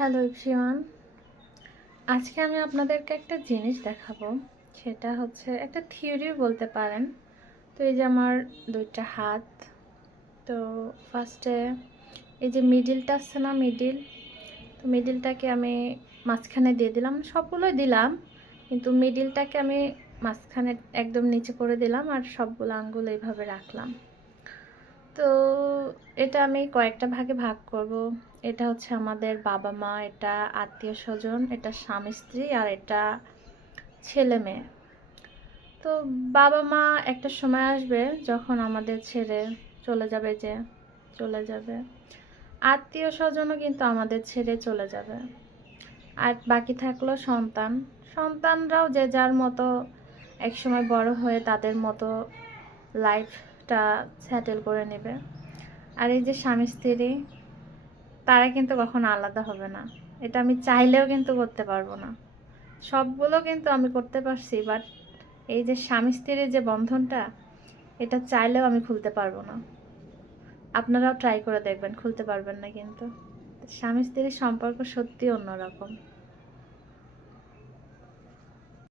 Hello everyone, আজকে আমি আপনাদেরকে একটা জিনিস দেখাবো। সেটা হচ্ছে একটা থিওরি বলতে পারেন। তো এই যে আমার দুইটা হাত, তো ফার্স্টে এই যে মিডিলটা আছে না, তো মিডিলটাকে আমি মাঝখানে দিয়ে দিলাম, সবগুলোই দিলাম, কিন্তু মিডিলটাকে আমি মাঝখানে একদম নিচে করে দিলাম আর সবগুলো আঙ্গুল এইভাবে রাখলাম। তো এটা আমি কয়েকটা ভাগে ভাগ করব। এটা হচ্ছে আমাদের বাবা মা, এটা আত্মীয় স্বজন, এটা স্বামী স্ত্রী, আর এটা ছেলে মেয়ে। তো বাবা মা একটা সময় আসবে যখন আমাদের ছেড়ে চলে যাবে, যে চলে যাবে। আত্মীয় স্বজনও কিন্তু আমাদের ছেড়ে চলে যাবে। আর বাকি থাকলো সন্তান। সন্তানরাও যে যার মতো একসময় বড় হয়ে তাদের মতো লাইফটা সেটেল করে নেবে। আর এই যে স্বামী স্ত্রী, তারা কিন্তু কখনো আলাদা হবে না। এটা আমি চাইলেও কিন্তু করতে পারবো না। সবগুলো কিন্তু আমি করতে পারছি, বাট এই যে স্বামী স্ত্রীর যে বন্ধনটা, এটা চাইলেও আমি খুলতে পারবো না। আপনারাও ট্রাই করে দেখবেন, খুলতে পারবেন না কিন্তু। স্বামী স্ত্রীর সম্পর্ক সত্যি অন্যরকম।